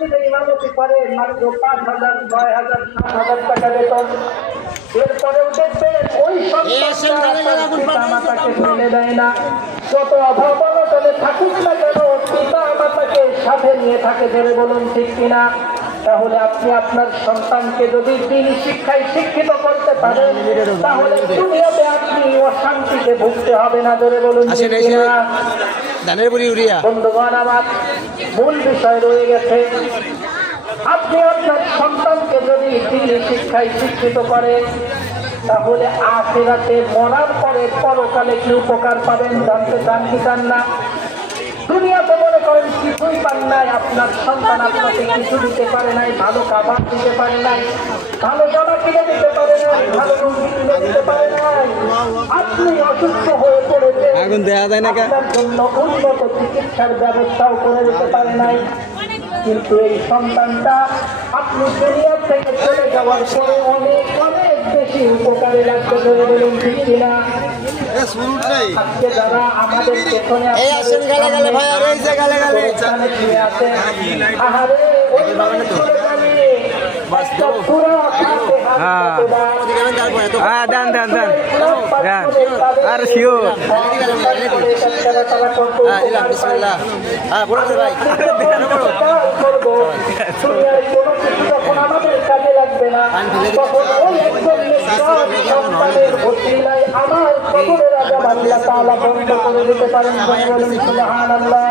মসজিদে ইমামতি করে মাত্র 5,000, 6,000, 7,000 টাকা বেতন। এরপরেও দেখবেন ওই পিতা মাতাকে ফেলে দেয় না। যত অভাব অনটনে থাকুক না কেন পিতা মাতাকে সাথে নিয়ে থাকে, ধরে বলুন ঠিক কিনা? তাহলে আপনি আপনার সন্তানকে যদি দ্বীনি শিক্ষায় শিক্ষিত করতে পারেন তাহলে দুনিয়াতে আপনি অশান্তিতে ভুগতে হবে না, ধরে বলুন ঠিক কিনা? বন্ধুগণ আমার, মূল বিষয় রয়ে গেছে, আপনি আপনার সন্তানকে যদি দ্বীনি শিক্ষায় শিক্ষিত করেন তাহলে আখিরাতে মরার পরে পরকালে কি উপকার পাবেন জানতে চান কি চান না? দুনিয়াতে মনে করেন কিছুই পান নাই, আপনার সন্তান আপনাকে কিছু দিতে পারে নাই, ভালো খাবার দিতে পারে নাই, ভালো জামা কিনে দিতে পারে নাই, ভালো রুটি কিনে দিতে পারে নাই, আপনি অসুস্থ হয়ে পড়েছেন, আপনার জন্য উন্নত চিকিৎসার ব্যবস্থাও করে দিতে পারে নাই। কিন্তু এই সন্তানটা আপনি দুনিয়া থেকে চলে যাওয়ার পরে অনেক অনেক বেশি উপকারে লাগতে ধরে বলুন ঠিক কিনা? আজকে যারা আমাদের পেছনে আহারে ওই মানুষ চলে যাবে, একটা পুরো আর শিওর যখন আমাদের কাজে লাগবে না তখন ওই একজন আমার কবরের আযাব আল্লাহ তাআলা বন্ধ করে দিতে পারেন। সুবহানাল্লাহ।